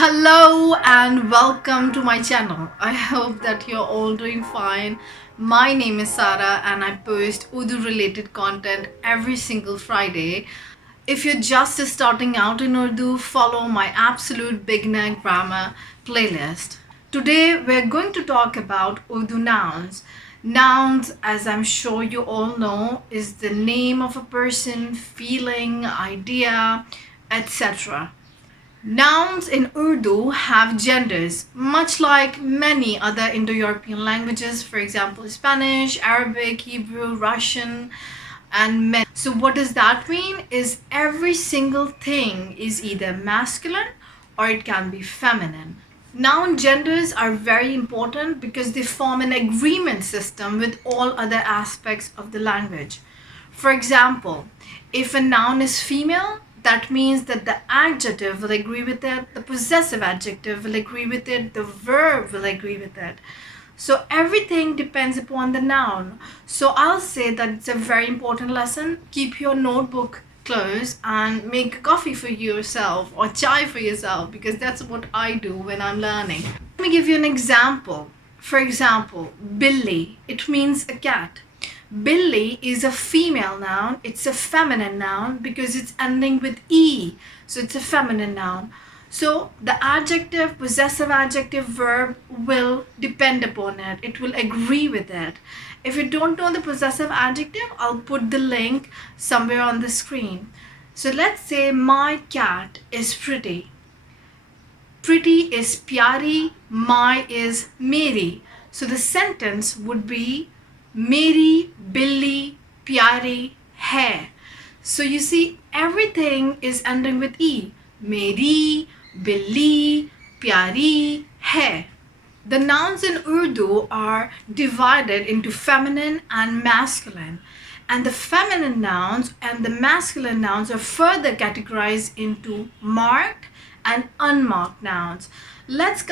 Hello and welcome to my channel. I hope that you're all doing fine. My name is Sara and I post Urdu related content every single Friday. If you're just starting out in Urdu, follow my absolute beginner grammar playlist. Today we're going to talk about Urdu nouns. Nouns, as I'm sure you all know, is the name of a person, feeling, idea, etc. Nouns in Urdu have genders, much like many other Indo-European languages, for example, Spanish, Arabic, Hebrew, Russian, and many. So what does that mean? Is every single thing is either masculine or it can be feminine. Noun genders are very important because they form an agreement system with all other aspects of the language. For example, if a noun is female, that means that the adjective will agree with it, the possessive adjective will agree with it, the verb will agree with it. So everything depends upon the noun. So I'll say that it's a very important lesson. Keep your notebook close and make a coffee for yourself or chai for yourself, because that's what I do when I'm learning. Let me give you an example. For example, Billy, it means a cat. Billy is a female noun. It's a feminine noun because it's ending with E. So it's a feminine noun. So the adjective, possessive adjective, verb will depend upon it. It will agree with it. If you don't know the possessive adjective, I'll put the link somewhere on the screen. So let's say my cat is pretty. Pretty is pyari, my is meri. So the sentence would be Meri billi pyari hai. So you see, everything is ending with E. Meri billi pyari hai. The nouns in Urdu are divided into feminine and masculine, and the feminine nouns and the masculine nouns are further categorized into marked and unmarked nouns. Let's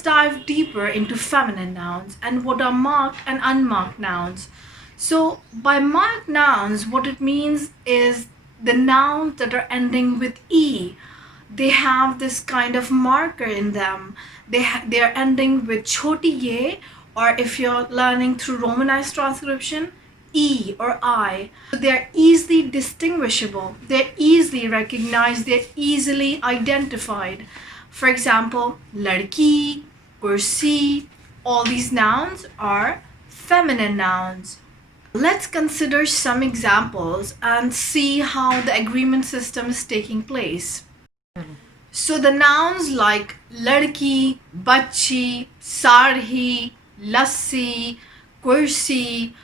dive deeper into feminine nouns and what are marked and unmarked nouns. So by marked nouns, what it means is the nouns that are ending with E. They have this kind of marker in them. They are ending with choti ye, or if you're learning through Romanized transcription, E or I. So they're easily distinguishable, they're easily recognized, they're easily identified. For example, ladki, kursi, all these nouns are feminine nouns. Let's consider some examples and see how the agreement system is taking place. So the nouns like ladki, bachchi, sarhi, lassi, kursi,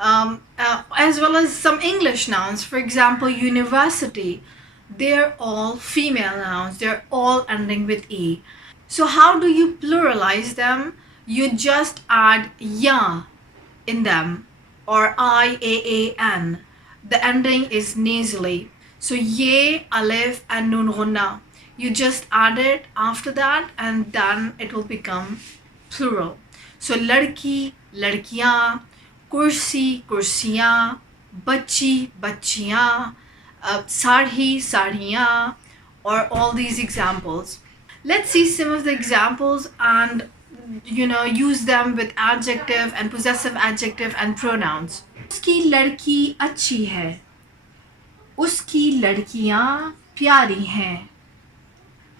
as well as some English nouns, for example, university, they're all female nouns. They're all ending with E. So how do you pluralize them? You just add ya in them, or iaan. The ending is nasally. So ye, alif, and nun ghunna. You just add it after that, and then it will become plural. So ladki, ladkiyan, kursi, kursiyan, bachchi, bachchiyan, sarhi, sarhiyan, or all these examples. Let's see some of the examples and use them with adjective and possessive adjective and pronouns. उसकी लड़की अच्छी है, उसकी लड़कियां प्यारी हैं,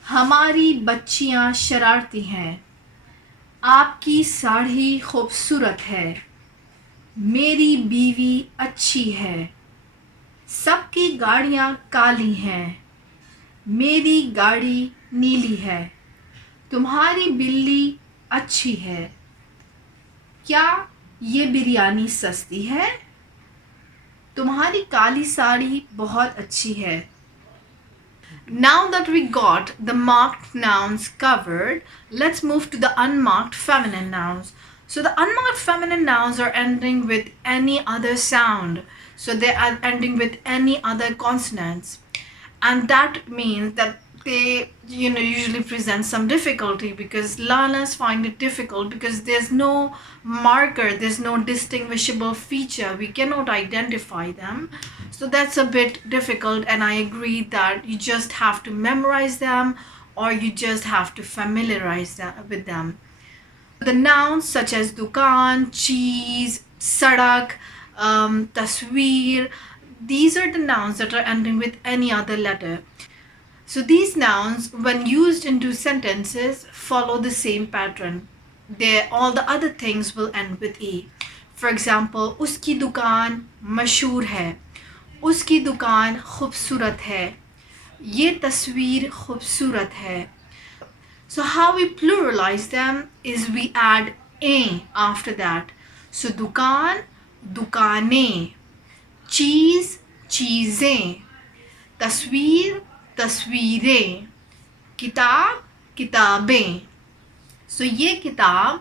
हमारी बच्चियां शरारती हैं, आपकी साड़ी खूबसूरत है, मेरी बीवी अच्छी है, सबकी गाड़ियां काली हैं, मेरी गाड़ी नीली है, तुम्हारी बिल्ली अच्छी है, क्या ये बिरयानी सस्ती है, तुम्हारी काली साड़ी बहुत अच्छी है. Now that we got the marked nouns covered, let's move to the unmarked feminine nouns. So the unmarked feminine nouns are ending with any other sound. So they are ending with any other consonants. And that means that they usually present some difficulty because learners find it difficult because there's no marker, there's no distinguishable feature, we cannot identify them. So that's a bit difficult, and I agree that you just have to memorize them or you just have to familiarize with them. The nouns such as dukan, cheese, sadak, tasweer, these are the nouns that are ending with any other letter. So these nouns, when used into sentences, follow the same pattern. All the other things will end with E. For example, उसकी दुकान मशहूर है, उसकी दुकान खूबसूरत है, ये तस्वीर खूबसूरत है. So how we pluralize them is we add a after that. So dukan, dukane, cheese, cheezeं, tasweer, tasweeरें, किताब, किताबें. So ये किताब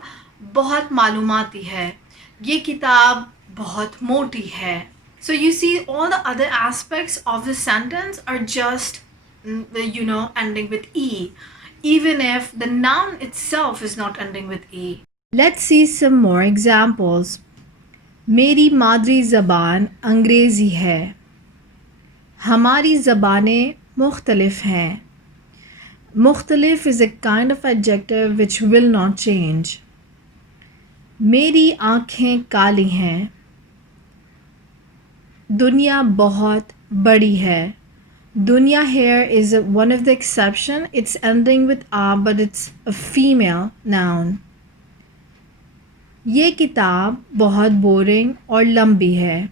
बहुत मालूमाती है, ये किताब बहुत मोटी है. So you see, all the other aspects of the sentence are just ending with E, even if the noun itself is not ending with E. Let's see some more examples. मेरी मादरी ज़बान अंग्रेज़ी है, हमारी ज़बानें मुख्तलिफ हैं. मुख्तलिफ is a kind of adjective which will not change. मेरी आँखें काली हैं, दुनिया बहुत बड़ी है. Dunya here is one of the exception. It's ending with a, but it's a female noun. ये किताब बहुत बोरिंग और लंबी है.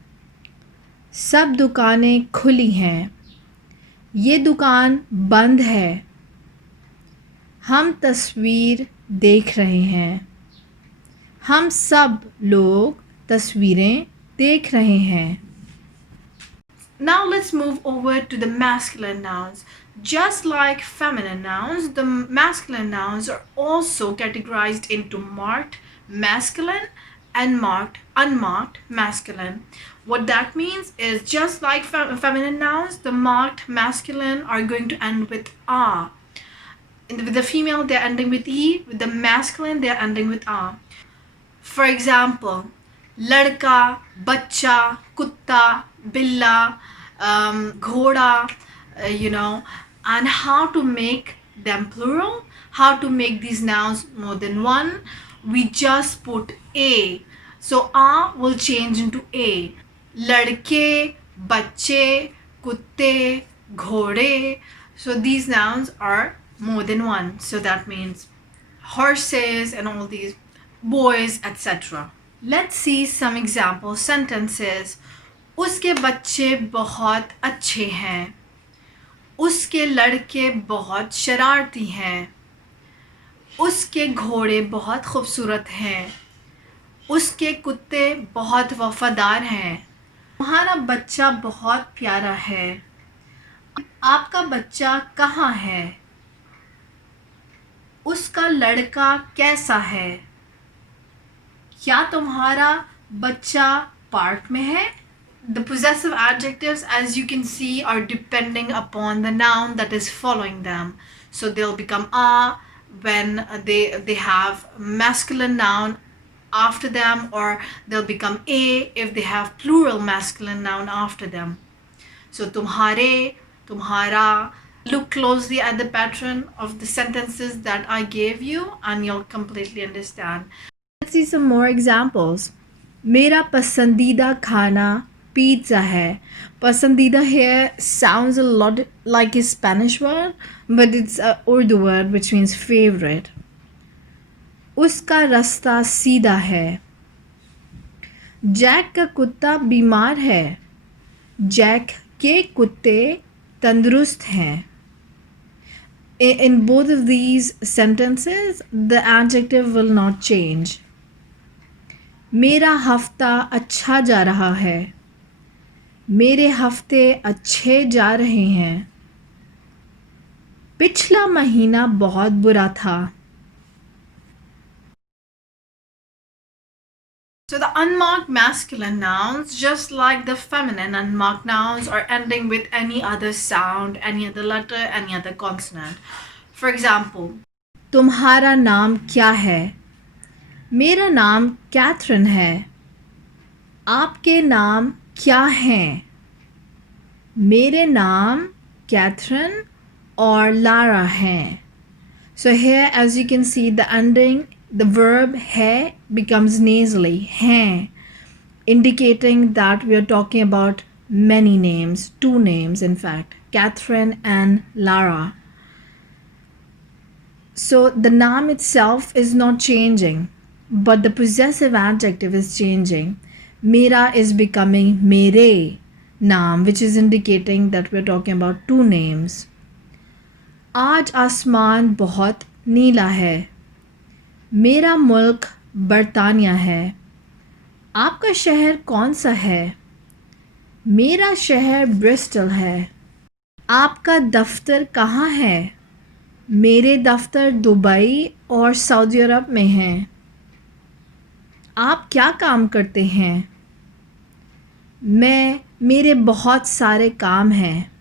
सब दुकानें खुली हैं, ये दुकान बंद है. हम तस्वीर देख रहे हैं, हम सब लोग तस्वीरें देख रहे हैं. Now let's move over to the masculine nouns. Just like feminine nouns, the masculine nouns are also categorized into marked masculine and unmarked masculine. What that means is, just like feminine nouns, the marked masculine are going to end with a. With the female, they're ending with e. With the masculine, they're ending with a. For example, लड़का, बच्चा, कुत्ता, बिल्ला, घोड़ा, and how to make them plural, how to make these nouns more than one. We just put a, so a will change into a. लड़के, बच्चे, कुत्ते, घोड़े. So these nouns are more than one, so that means horses and all these, boys, etc. Let's see some example sentences. उसके बच्चे बहुत अच्छे हैं, उसके लड़के बहुत शरारती हैं, उसके घोड़े बहुत खूबसूरत हैं, उसके कुत्ते बहुत वफादार हैं, तुम्हारा बच्चा बहुत प्यारा है, आपका बच्चा कहाँ है, उसका लड़का कैसा है, क्या तुम्हारा बच्चा पार्क में है. The possessive adjectives, as you can see, are depending upon the noun that is following them. So they'll become a when they have masculine noun after them, or they'll become a if they have plural masculine noun after them. So tumhare, tumhara. Look closely at the pattern of the sentences that I gave you and you'll completely understand. Let's see some more examples. मेरा पसंदीदा खाना pizza है. Pasandida here sounds a lot like a Spanish word, but it's a Urdu word which means favorite. उसका रास्ता सीधा है. Jack का कुत्ता बीमार है. जैक के कुत्ते तंदुरुस्त हैं. In both of these sentences, the adjective will not change. मेरा हफ्ता अच्छा जा रहा है. मेरे हफ्ते अच्छे जा रहे हैं. पिछला महीना बहुत बुरा था. So the unmarked masculine nouns, just like the feminine unmarked nouns, are ending with any other sound, any other letter, any other consonant. For example, तुम्हारा नाम क्या है? मेरा नाम कैथरीन है. आपके नाम क्या हैं? मेरे नाम कैथरीन और लारा हैं. So here, as you can see, the ending, the verb hai becomes nasally, hai, indicating that we are talking about many names, two names in fact, Catherine and Lara. So the noun itself is not changing, but the possessive adjective is changing. Mera is becoming mere naam, which is indicating that we're talking about two names. आज आसमान बहुत नीला है. मेरा मुल्क बरतानिया है. आपका शहर कौन सा है? मेरा शहर ब्रिस्टल है. आपका दफ्तर कहाँ है? मेरे दफ्तर दुबई और सऊदी अरब में हैं. आप क्या काम करते हैं? मेरे बहुत सारे काम हैं.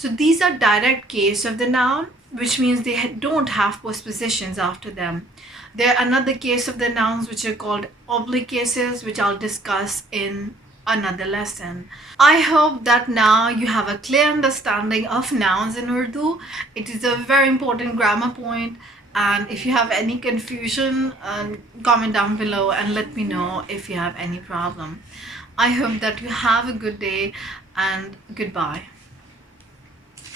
So these are direct case of the noun, which means they don't have postpositions after them. There are another case of the nouns which are called oblique cases, which I'll discuss in another lesson. I hope that now you have a clear understanding of nouns in Urdu. It is a very important grammar point, and if you have any confusion, comment down below and let me know if you have any problem. I hope that you have a good day and goodbye.